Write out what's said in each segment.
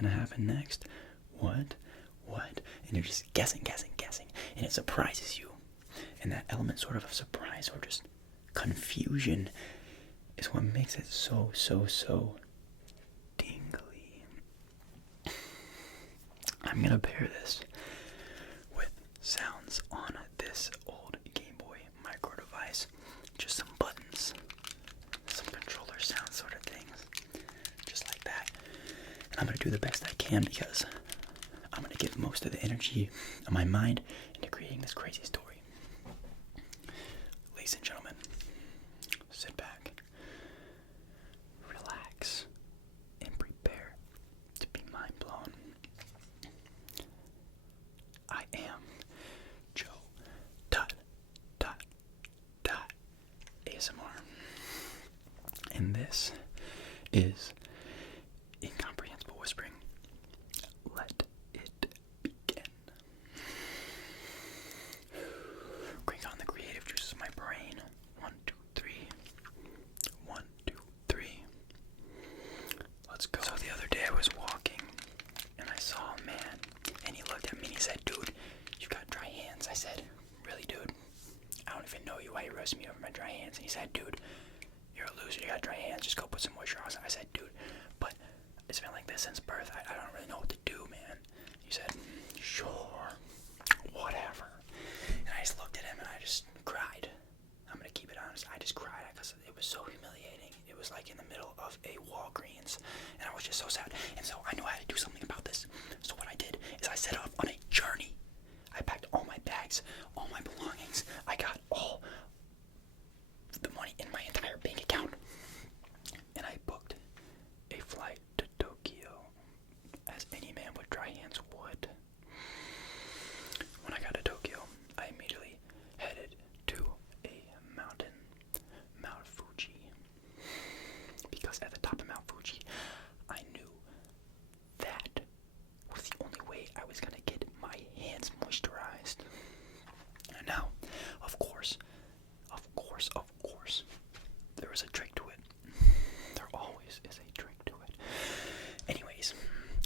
going to happen next? What? And you're just guessing, and it surprises you. And that element sort of surprise or just confusion is what makes it so tingly. I'm going to pair this with sounds on this old Game Boy micro device. Just some buttons, some controller sound sort of things, just like that. And I'm going to do the best I can because I'm going to give most of the energy of my mind into creating this crazy story. Ladies and gentlemen, sit back, relax, and prepare to be mind blown. I am Joe ASMR, and this is Incomprehensible Whispering. Let it begin. Crank on the creative juices of my brain. 1, 2, 3. 1, 2, 3. Let's go. So the other day I was walking and I saw a man and he looked at me and he said, "Dude, you've got dry hands." I said, "Really, dude? I don't even know you. Why you roasting me over my dry hands?" And he said, "Dude, you're a loser. You got dry hands. Just go put some moisture on." I said, "Dude, but it's been like this since birth. I don't really know what to do, man." He said, "Sure, whatever." And I just looked at him and I just cried. I'm gonna keep it honest. I just cried because it was so humiliating. It was like in the middle of a Walgreens, and I was just so sad. And so I knew I had to do something about this. So what I did is I set off on a journey. I packed all my bags, all my belongings. I got all the money in my entire bank account, and I booked a flight to Tokyo, as any man with dry hands would. When I got to Tokyo, I immediately headed to a mountain, Mount Fuji, because at the top of Mount Fuji, I knew that was the only way I was going to get my hands moisturized. And now, of course, there was a trick to it. There always is a trick to it. Anyways,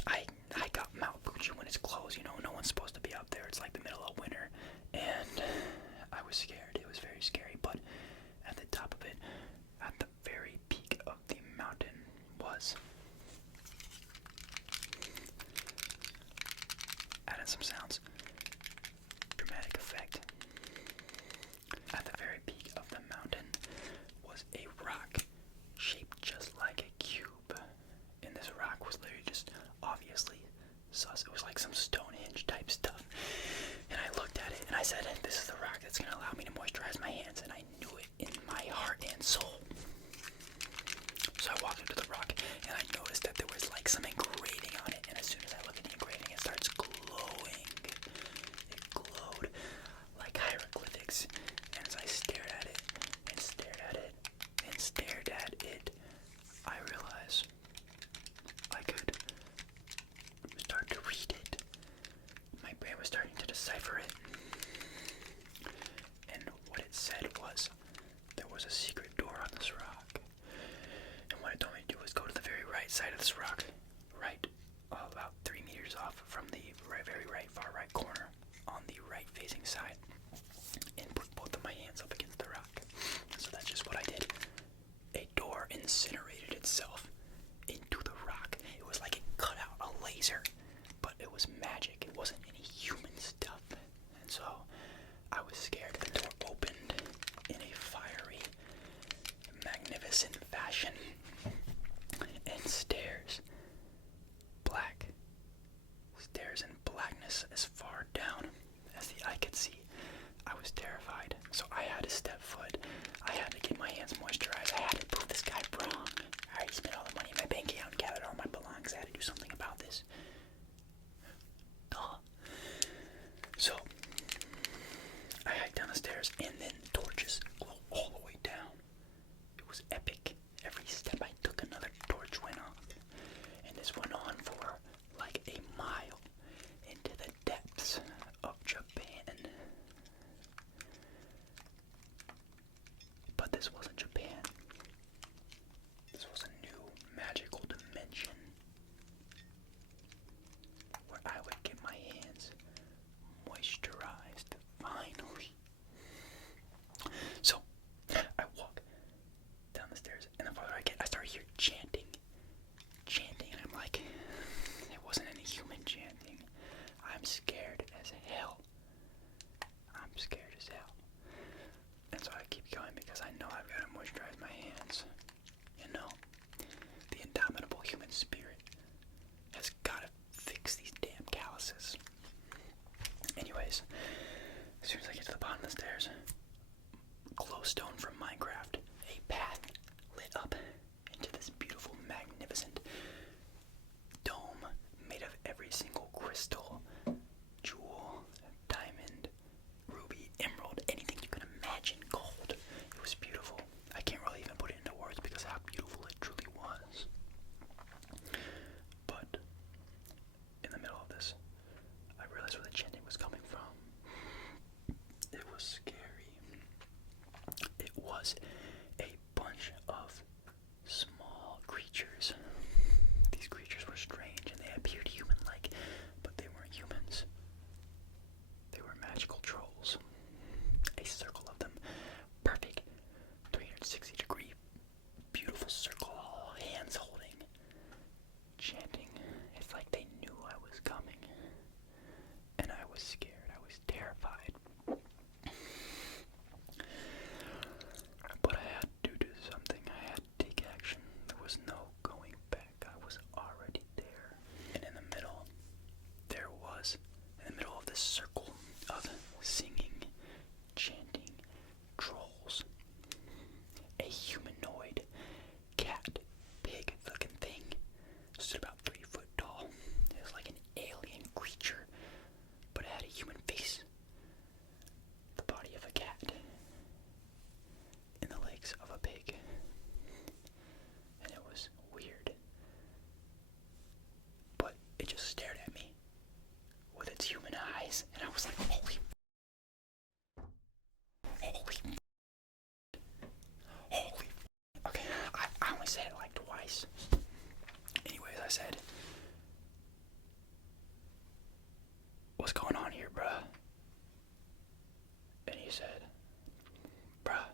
I got Mount Fuji when it's closed. You know, no one's supposed to be up there. It's like the middle of winter, and I was scared. It was very scary. But at the top of it, at the very peak of the mountain, was adding some sounds. Dramatic effect. At the very peak of the mountain was a rock shaped just like a cube. And this rock was literally just obviously sus. It was like some Stonehenge type stuff. And I looked at it and I said, "This is the rock that's going to allow me to moisturize my hands." And I knew it in my heart and soul. So I walked up to the rock and I noticed that there was like some engraving on it. And as soon as I look at the engraving, it starts glowing. human spirit has gotta fix these damn calluses. Anyways, as soon as I get to the bottom of the stairs, glowstone from Minecraft, a path lit up into this beautiful, magnificent dome made of every single crystal, jewel, diamond, ruby, emerald, anything you can imagine, gold. It was beautiful. I can't really even put it into words because of how beautiful it truly was. But in the middle of this, I realized where the chanting was coming from. It was scary. It was a bunch of small creatures. These creatures were strange and they appeared human-like, but they weren't humans. They were magical trolls. A circle of them. Perfect 360-degree, beautiful circle, all hands holding, chanting. It's like they knew I was coming. And I was scared. I was terrified. But I had to do something. I had to take action. There was no going back. I was already there. And in the middle, in the middle of this circle of singing, chanting trolls, a humanoid cat, pig looking thing stood about 3 foot tall. It was like an alien creature, but it had a human face, the body of a cat, and the legs of a pig. And it was weird. But it just stared at me with its human eyes, and I was like, holy, okay, I only said it like twice. Anyways, I said, what's going on here, bruh? And he said, bruh,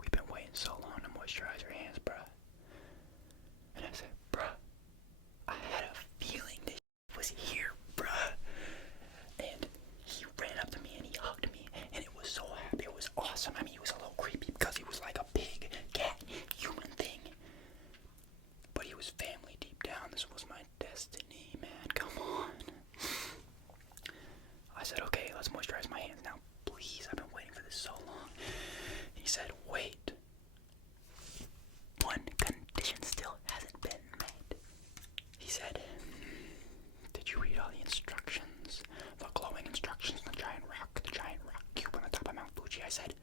we've been waiting so long to moisturize your hands, bruh. And I said, bruh, I had a feeling this was here, bruh. And he ran up to me and he hugged me, and it was so happy. It was awesome. I mean, he was a little creepy because he was like a pig, cat, human thing. But he was family deep down. This was my destiny, man. Come on. I said, okay, let's moisturize my hands now. Please, I've been waiting for this so long. And he said, wait. One condition still hasn't been met. He said, did you read all the instructions? The glowing instructions on the giant rock cube on the top of Mount Fuji? I said,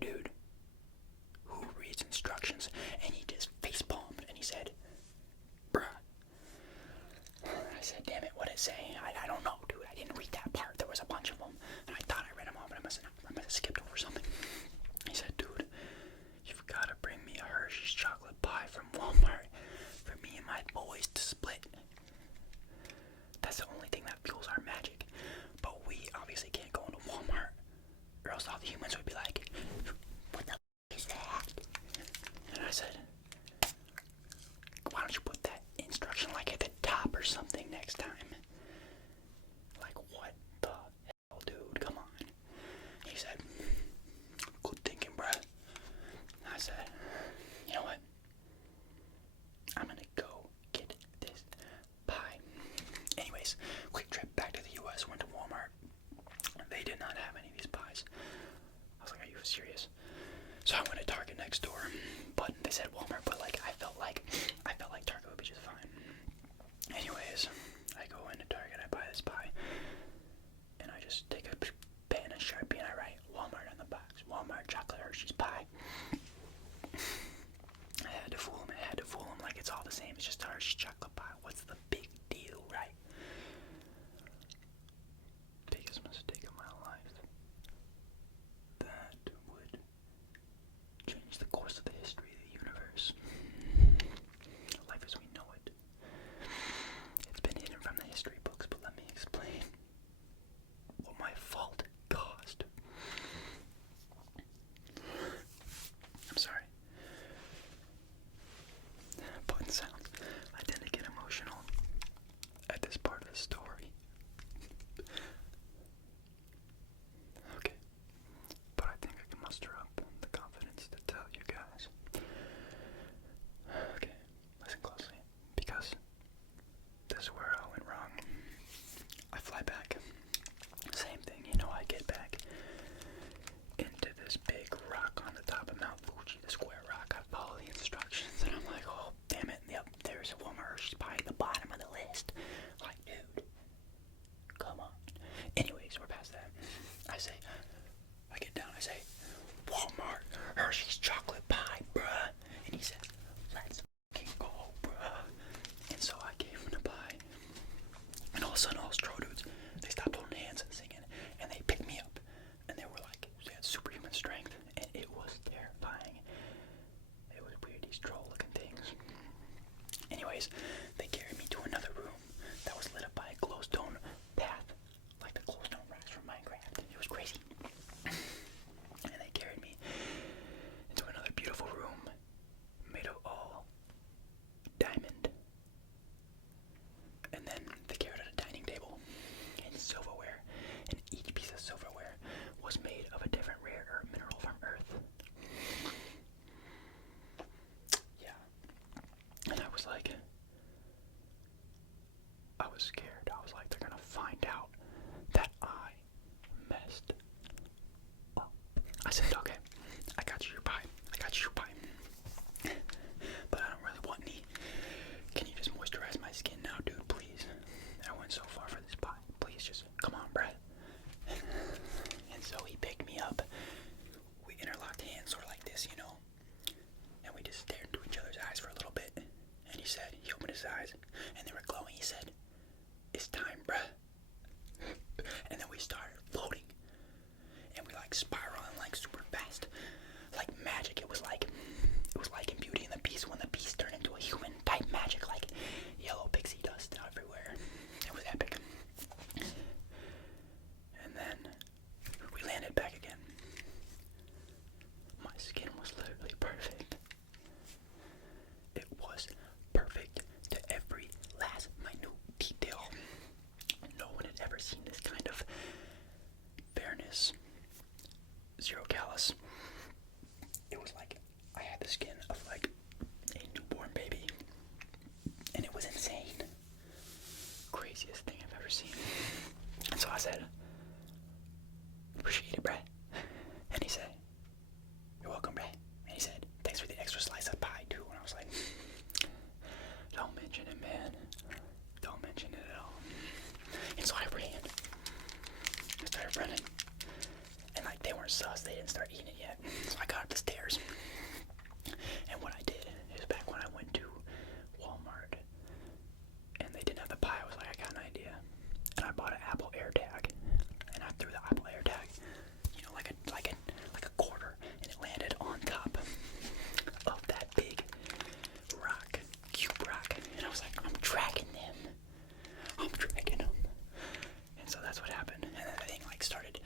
dude, who reads instructions? And he just face palmed and he said, bruh. I said, damn it, what did it say? I don't know, dude. I didn't read that part. There was a bunch of them, and I thought I read them all, but I must have skipped over something. He said, dude, you've got to bring me a Hershey's chocolate pie from Walmart for me and my boys to split. That's the only thing that fuels our magic. But we obviously can't go into Walmart, or else all the humans would be like, what the f is that? And I said, why don't you put that instruction like at the top or something next time? Like, what the hell, dude? Come on. He said, good thinking, bruh. I said, you know what? I'm gonna go get this pie. Anyways, quick trip back to the US. Went to Walmart. They did not have any of these pies. I was like, are you serious? So I went to Target next door, but they said Walmart, but like I felt like Target would be just fine. Anyways, I go into Target, I buy this pie, and I just take a pen and Sharpie and I write Walmart on the box. Walmart chocolate Hershey's pie. I had to fool him like it's all the same. It's just a Hershey's chocolate pie. What's the big deal, right? Biggest mistake of my life. That would Anyways, we're past that. I get down, I say, Walmart, Hershey's chocolate pie, bruh. And he said, let's fucking go, bruh. And so I gave him the pie. And all of a sudden, all stro dudes, they stopped holding hands and singing. And they picked me up. And they were like, they had superhuman strength. And it was terrifying. It was weird, these troll looking things. Anyways, they carried me to another room that was lit up by a glowstone path, like the glowstone rocks from Minecraft. It was crazy. And they carried me into another beautiful room made of all diamond. And then they carried out a dining table and silverware, and each piece of silverware was made of a different rare earth mineral from Earth. Yeah. And I was like, I was scared. I was like, they're gonna find out that I messed up. I said, okay, I got you your pie. But I don't really want any. Can you just moisturize my skin now, dude, please? I went so far for this pie. Please just, come on, bruh. And so he picked me up. We interlocked hands, sort of like this, you know? And we just stared into each other's eyes for a little bit. And he opened his eyes, and they were glowing. He said, it's time, bruh. And then we started floating. And we like spiraling like super fast. Like magic. It was like in Beauty and the Beast when the Beast turned into a human type magic, like yellow pixie dust everywhere. It was epic. And then we landed back again. My skin was literally perfect. It was perfect to every last minute detail. No one had ever seen this kind of fairness. Zero callus. It was like I had the skin of like a newborn baby. And it was insane. Craziest thing I've ever seen. And so I said, appreciate it, bruh. And he said, you're welcome, bruh. And he said, thanks for the extra slice of pie, too. And I was like, don't mention it, man. Don't mention it at all. And so I ran. I started running. And like they weren't sus, they didn't start eating it yet. So I got up the stairs. And what I did is back when I went to Walmart and they didn't have the pie, I was like, I got an idea. And I bought an Apple AirTag. And I threw the Apple AirTag, you know, like a quarter, and it landed on top of that big rock, cube rock. And I was like, I'm tracking them. And so that's what happened. And then the thing like started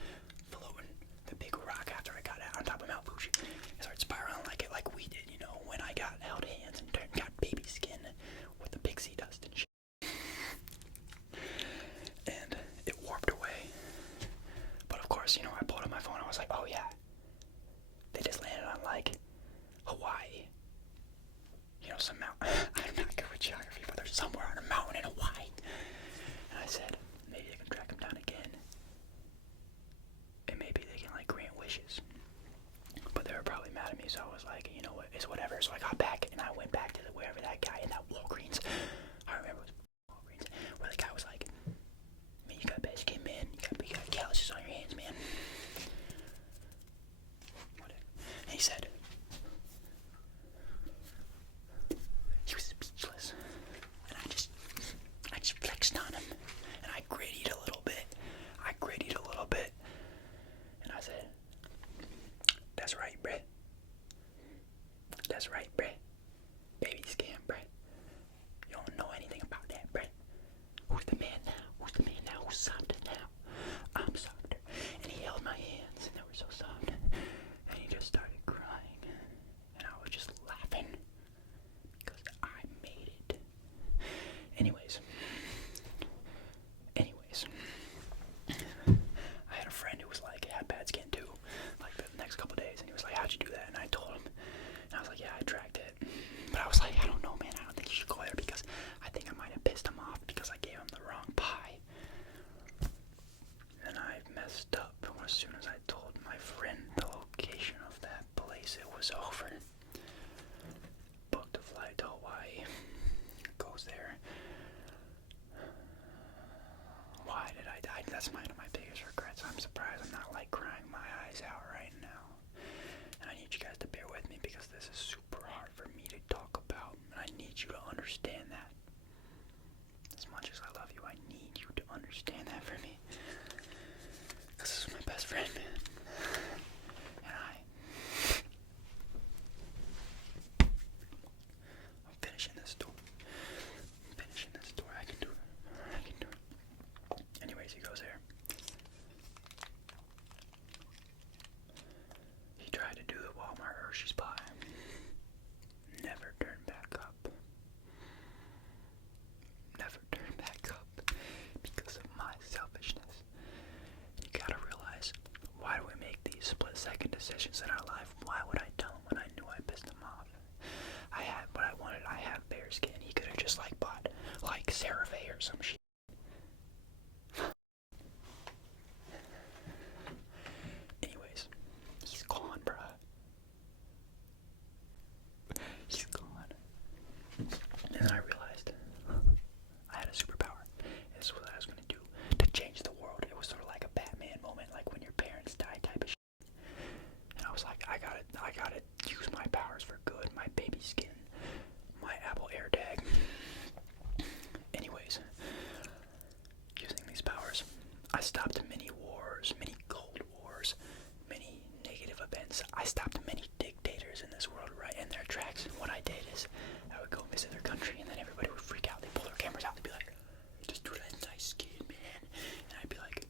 floating, the big rock, after I got it on top of Mount Fuji. It started spiraling like we did, you know, when I got held hands and got baby skin with the pixie dust and shit. And it warped away. But of course, you know, I pulled up my phone and I was like, oh yeah, they just landed on like Hawaii. You know, some mountain. I'm not good with geography, but there's somewhere on a mountain in Hawaii. And I said, maybe they can track them down again. And maybe they can like grant wishes. But they were probably mad at me, so I was like, you know what, it's whatever. So I got back and I went back to wherever that guy in that Walgreens, I remember it was Walgreens, where the guy was like, man, you got bad skin, man. You got calluses on your hands, man. that's one of my biggest regrets. I'm surprised I'm not like crying my eyes out right now. And I need you guys to bear with me because this is super hard for me to talk about. And I need you to understand that. As much as I love you, I need you to understand that for me. Because this is my best friend, man. And I'm finishing this door. I can do it. Anyways, he goes there. He tried to do the Walmart Hershey's pie. Never turned back up. Because of my selfishness. You gotta realize, why do we make these split-second decisions in our life? Why would I tell him when I knew I pissed him off? I had what I wanted. I had bear skin. He could have just bought CeraVe or some shit. Anyways, he's gone, bruh. He's gone. And then I realized I had a superpower. And this is what I was gonna do to change the world. It was sort of like a Batman moment, like when your parents die type of shit. And I was like, I gotta use my powers for good. My baby skin, my Apple AirTag. Anyways, using these powers, I stopped many wars, many cold wars, many negative events. I stopped many dictators in this world right in their tracks. And what I did is I would go visit their country, and then everybody would freak out. They'd pull their cameras out. They'd be like, just do that nice skin, man. And I'd be like,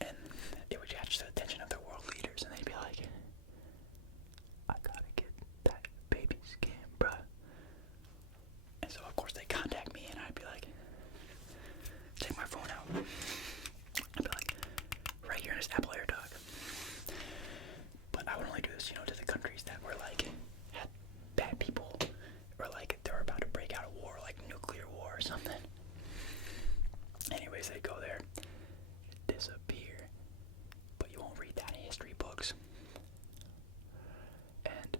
and it would catch the attention of the world leaders, and they'd be like, I gotta get that baby skin, bruh. And so, of course, they contact me, and I'd be like, take my phone out. I'd be like, right here in this Apple AirTag. But I would only do this, to the countries that were had bad people, or they were about to break out a war, like nuclear war or something. Anyways, they go there, disappear, but you won't read that in history books. And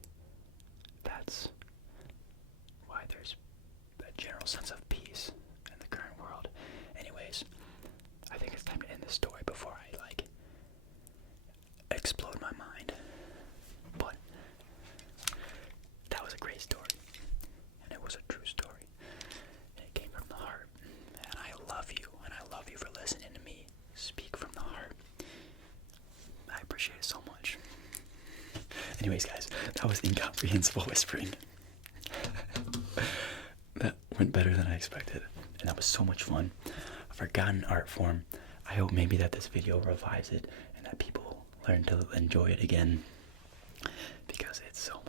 that's why there's a general sense of peace in the current world. Anyways, I think it's time to end this story before I explode my mind. But that was a great story, and it was a true story, and it came from the heart. And I love you, and I love you for listening to me speak from the heart. I appreciate it so much. Anyways, guys, that was Incomprehensible Whispering. That went better than I expected, and that was so much fun. A forgotten art form. I hope maybe that this video revives it, and that people learn to enjoy it again, because it's so